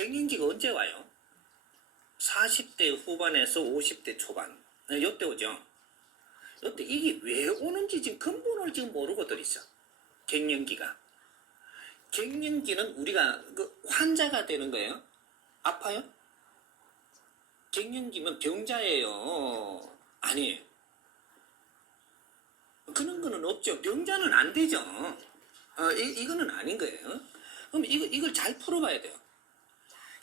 갱년기가 언제 와요? 40대 후반에서 50대 초반. 요때 오죠. 요때 이게 왜 오는지 지금 근본을 지금 모르고들 있어. 갱년기가. 갱년기는 우리가 그 환자가 되는 거예요. 아파요? 갱년기면 병자예요. 아니에요. 그런 거는 없죠. 병자는 안 되죠. 이거는 아닌 거예요. 그럼 이걸 잘 풀어봐야 돼요.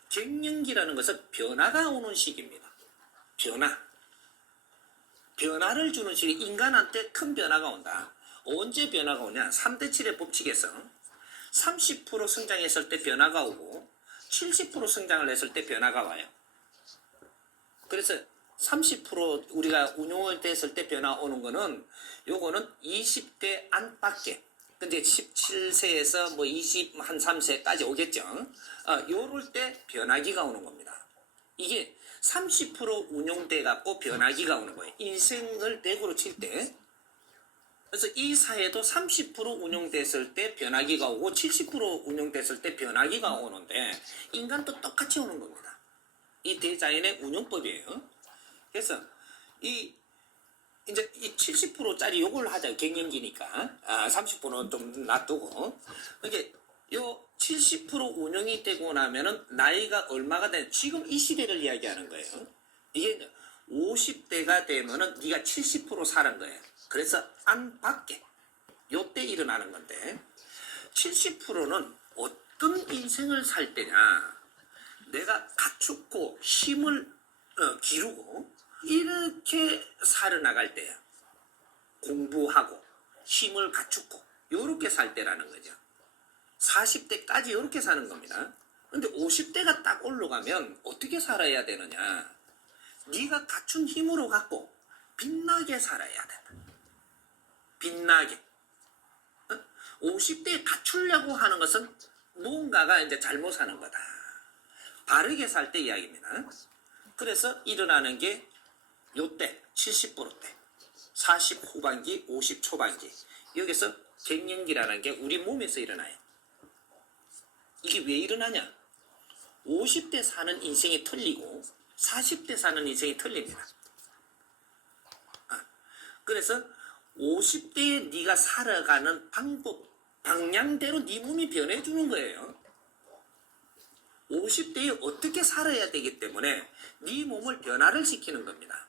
갱년기라는 것은 변화가 오는 시기입니다. 변화를 주는 시기. 인간한테 큰 변화가 온다. 언제 변화가 오냐? 3대7의 법칙에서 30% 성장했을 때 변화가 오고 70% 성장을 했을 때 변화가 와요. 그래서 30% 우리가 운용을 됐을 때 변화 오는 거는 요거는 20대 안팎에 근데 17세에서 뭐 20, 한 3세까지 오겠죠. 요럴 때 변화기가 오는 겁니다. 이게 30% 운용돼 갖고 변화기가 오는 거예요. 인생을 100으로 칠 때. 그래서 이 사회도 30% 운용됐을 때 변화기가 오고 70% 운용됐을 때 변화기가 오는데 인간도 똑같이 오는 겁니다. 이 대자연의 운용법이에요. 그래서 이제 이 70%짜리 요걸 하자. 갱년기니까. 30%는 좀 놔두고. 이게 요 70% 운영이 되고 나면은 나이가 얼마가 되는 지금 이 시대를 이야기하는 거예요. 이게 50대가 되면은 네가 70% 사는 거예요. 그래서 안팎에 요때 일어나는 건데 70%는 어떤 인생을 살 때냐. 내가 갖추고 힘을 기르고 이렇게 살아나갈 때야. 공부하고 힘을 갖추고 요렇게 살 때라는 거죠. 40대까지 요렇게 사는 겁니다. 근데 50대가 딱 올라가면 어떻게 살아야 되느냐. 네가 갖춘 힘으로 갖고 빛나게 살아야 된다. 빛나게. 50대에 갖추려고 하는 것은 무언가가 이제 잘못 사는 거다. 바르게 살 때 이야기입니다. 그래서 일어나는 게 요때 70%대 40 후반기 50 초반기 여기서 갱년기라는 게 우리 몸에서 일어나요. 이게 왜 일어나냐. 50대 사는 인생이 틀리고 40대 사는 인생이 틀립니다. 그래서 50대에 네가 살아가는 방법 방향대로 네 몸이 변해주는 거예요. 50대에 어떻게 살아야 되기 때문에 네 몸을 변화를 시키는 겁니다.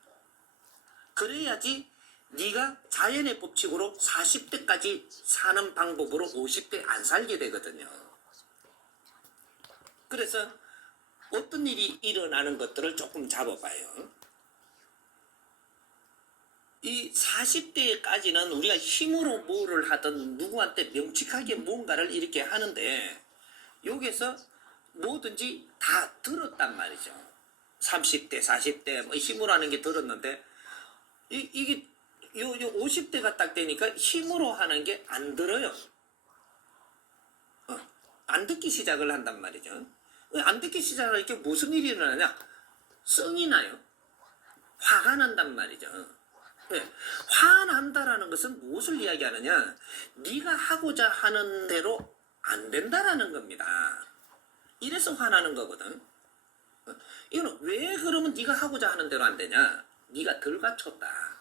그래야지 네가 자연의 법칙으로 40대까지 사는 방법으로 50대 안 살게 되거든요. 그래서 어떤 일이 일어나는 것들을 조금 잡아봐요. 이 40대까지는 우리가 힘으로 뭐를 하든 누구한테 명칭하게 뭔가를 이렇게 하는데 여기서 뭐든지 다 들었단 말이죠. 30대, 40대 뭐 힘으로 하는 게 들었는데 이게 요 50대가 딱 되니까 힘으로 하는 게 안 들어요. 안 듣기 시작을 한단 말이죠. 안 듣기 시작하니까 무슨 일이 일어나냐? 성이 나요. 화가 난단 말이죠. 네. 화난다라는 것은 무엇을 이야기하느냐? 네가 하고자 하는 대로 안 된다라는 겁니다. 이래서 화나는 거거든. 이거는 왜 그러면 네가 하고자 하는 대로 안 되냐? 네가 덜 갖췄다.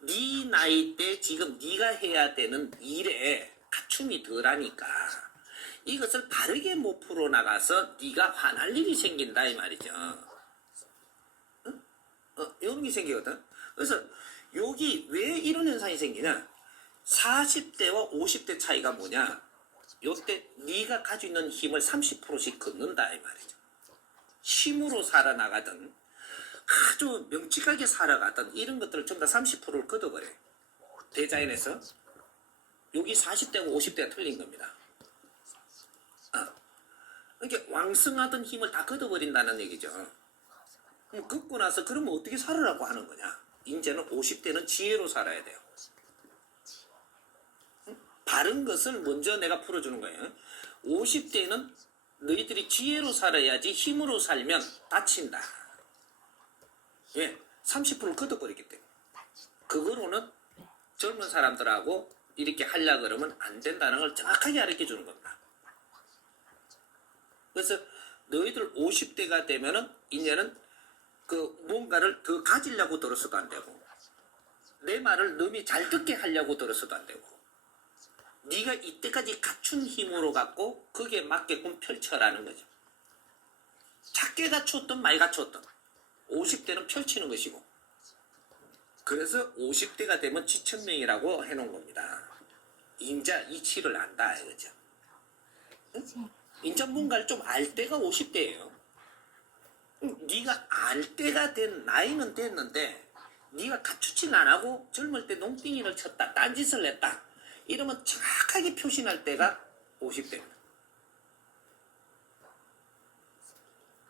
네 나이 때 지금 네가 해야 되는 일에 갖춤이 덜하니까 이것을 바르게 못 풀어나가서 네가 화날 일이 생긴다 이 말이죠. 이런 게 생기거든. 그래서 여기 왜 이런 현상이 생기냐? 40대와 50대 차이가 뭐냐? 요때 네가 가지고 있는 힘을 30%씩 걷는다 이 말이죠. 힘으로 살아나가든 아주 명칭하게 살아가든 이런 것들을 전부 다 30%를 걷어버려요. 대자연에서 여기 40대하고 50대가 틀린 겁니다. 그러니까 왕성하던 힘을 다 걷어버린다는 얘기죠. 그럼 걷고 나서 그러면 어떻게 살으라고 하는 거냐? 이제는 50대는 지혜로 살아야 돼요. 바른 것을 먼저 내가 풀어주는 거예요. 50대는 너희들이 지혜로 살아야지 힘으로 살면 다친다. 왜? 30%를 걷어버리기 때문에. 그거로는 젊은 사람들하고 이렇게 하려고 그러면 안 된다는 걸 정확하게 가르쳐 주는 겁니다. 그래서 너희들 50대가 되면은 이제는 그 뭔가를 더 가지려고 들었어도 안 되고 내 말을 너무 잘 듣게 하려고 들었어도 안 되고 네가 이때까지 갖춘 힘으로 갖고 거기에 맞게끔 펼쳐라는 거죠. 작게 갖췄든 많이 갖췄든 50대는 펼치는 것이고 그래서 50대가 되면 지천명이라고 해놓은 겁니다. 인자 이치를 안다 이거죠. 응? 인자 뭔가를 좀 알 때가 50대예요. 네가 알 때가 된 나이는 됐는데 네가 갖추진 안 하고 젊을 때 농땡이를 쳤다 딴짓을 했다 이러면 정확하게 표시날 때가 50대입니다.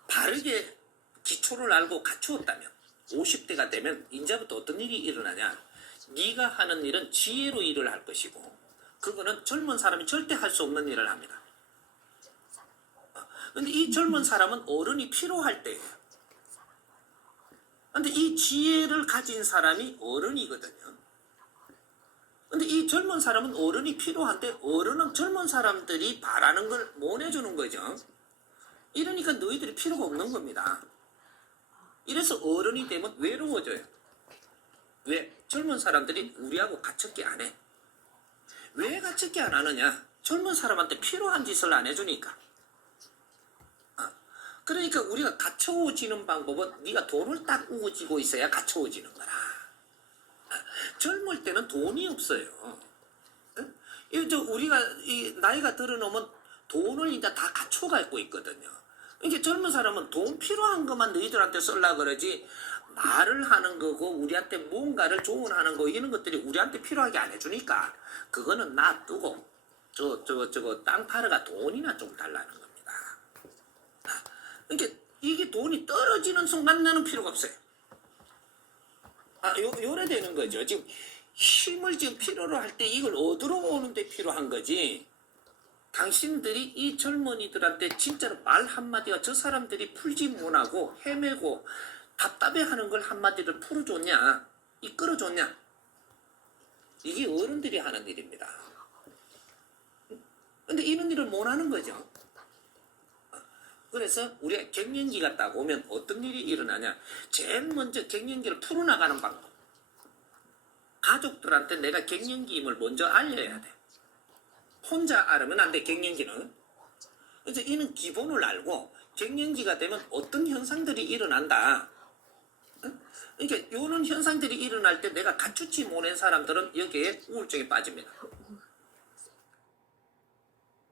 바르게 기초를 알고 갖추었다면 50대가 되면 이제부터 어떤 일이 일어나냐 네가 하는 일은 지혜로 일을 할 것이고 그거는 젊은 사람이 절대 할 수 없는 일을 합니다. 근데 이 젊은 사람은 어른이 필요할 때예요. 근데 이 지혜를 가진 사람이 어른이거든요. 근데 이 젊은 사람은 어른이 필요한데 어른은 젊은 사람들이 바라는 걸 못 해주는 거죠. 이러니까 너희들이 필요가 없는 겁니다. 이래서 어른이 되면 외로워져요. 왜? 젊은 사람들이 우리하고 가척기 안 해. 왜 가척기 안 하느냐? 젊은 사람한테 필요한 짓을 안 해주니까. 그러니까 우리가 갖춰오지는 방법은 네가 돈을 딱 우지고 있어야 갖춰오지는 거라. 젊을 때는 돈이 없어요. 우리가 나이가 들어놓으면 돈을 이제 다 갖춰가고 있거든요. 이게 젊은 사람은 돈 필요한 것만 너희들한테 쓸라 그러지 말을 하는 거고 우리한테 뭔가를 조언하는 거 이런 것들이 우리한테 필요하게 안 해주니까 그거는 놔두고 저거 땅 팔아가 돈이나 좀 달라는 겁니다. 그러니까 이게 돈이 떨어지는 순간 나는 필요가 없어요. 요래 되는 거죠. 지금 힘을 지금 필요로 할 때 이걸 얻으러 오는데 필요한 거지. 당신들이 이 젊은이들한테 진짜로 말 한마디가 저 사람들이 풀지 못하고 헤매고 답답해하는 걸 한마디를 풀어줬냐 이끌어줬냐 이게 어른들이 하는 일입니다. 근데 이런 일을 못 하는 거죠. 그래서 우리가 갱년기가 딱 오면 어떤 일이 일어나냐 제일 먼저 갱년기를 풀어나가는 방법 가족들한테 내가 갱년기임을 먼저 알려야 돼. 혼자 알으면 안 돼. 갱년기는. 그래서 이는 기본을 알고 갱년기가 되면 어떤 현상들이 일어난다. 그러니까 이런 현상들이 일어날 때 내가 갖추지 못한 사람들은 여기에 우울증에 빠집니다.